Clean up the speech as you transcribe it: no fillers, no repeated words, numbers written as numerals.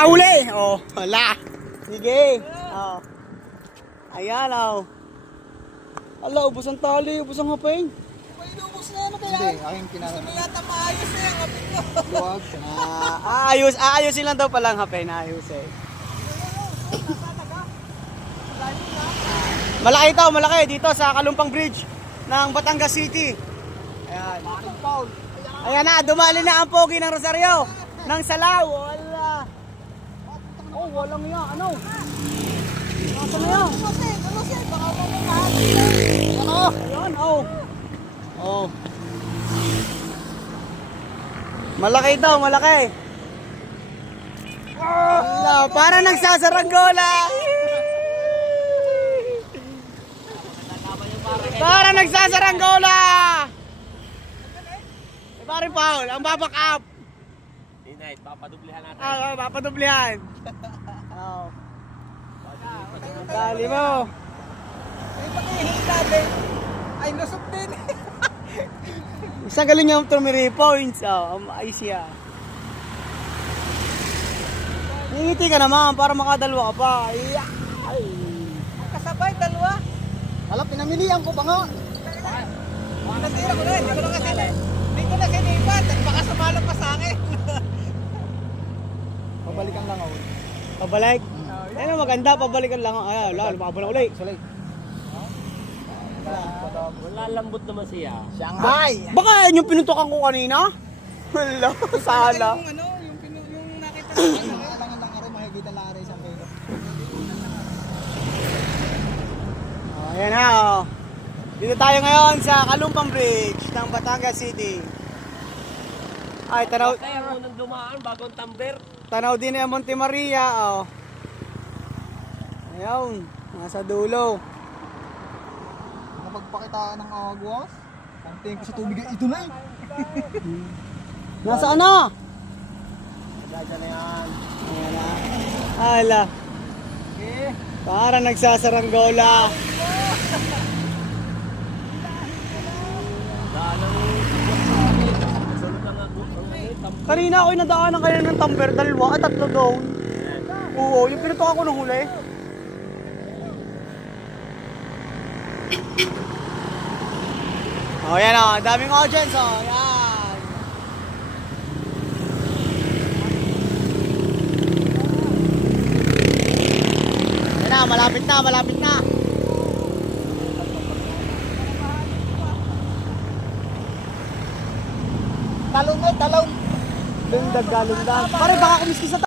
mahuli. Oh, wala. Sige. Oh. Ayan, oh. Ala, ubos ang tali, ubos ang hapeng. Inubos na ano kaya? Hindi, aking kinala. Gusto mo yata maayos na yung kapit ko. Luwag. Aayusin lang daw palang hapeng, aayusin. Malaki ito, malaki dito sa Kalumpang Bridge ng Batangas City. Ayan. Ayan na, dumali na ang pogi ng Rosario. Ng Salaw. Wala. Oh, walang yan. Ano? Nasaan na yan? Ano sir? Baka mamamahali. Ano? Ayan, oh. Oh. Malaki daw, malaki. Wala, para nagsasaranggola. Para nagsasaranggola. Pare Paul, ang baback up. Inay, papadublihan natin. Papadublihan. Oh. Dali mo. May pagkihita din. Ay, lusot din. Isang galing niya tumiri points. Oh, ay siya. Ngiti ka naman para makadalwa ka pa. Ay. Kasabay, dalawa. Hala, pinamilihan ko pa nga. Nasira ko na, hindi ko na kasi hindi ko na sinipat at baka sumalok pa sa akin. Pabalikan lang ako. Pabalik. Ano maganda, pabalikan lang. Ay, wala, lumabot na ulit. Salay. Wala lambot naman siya. Shanghai! Baka yan yung pinutukan ko kanina? Wala, sala. Yung ano, yung nakita ko. Kailangan lang rin, makikita lang rin isang kilo. Oh, ayan na. Oh. Dito tayo ngayon sa Kalumpang Bridge ng Batangas City. Ay, tanaw, Kaya unang dumaan bago ang tumbler. tanaw din ang Monte Maria. Oh. Ayun, nasa dulo. Napagpakita ng agwas. Pagtingin ko sa tubig, ito na eh. Nasaan na? Dada na yan. Ayan na. Ala. Para nagsasaranggola. Dalang sunod lang ang tumbler. Kanina ako'y nadaanan kayo ng tumbler, dalawa at tatlo daw. Oo, yung pinutukan ko ng huli. Oh, yan oh, daming audience oh, yan. Yan na, malapit na, malapit na. Talong eh, talong. Lundag, lundag. Pare, baka kumiski sa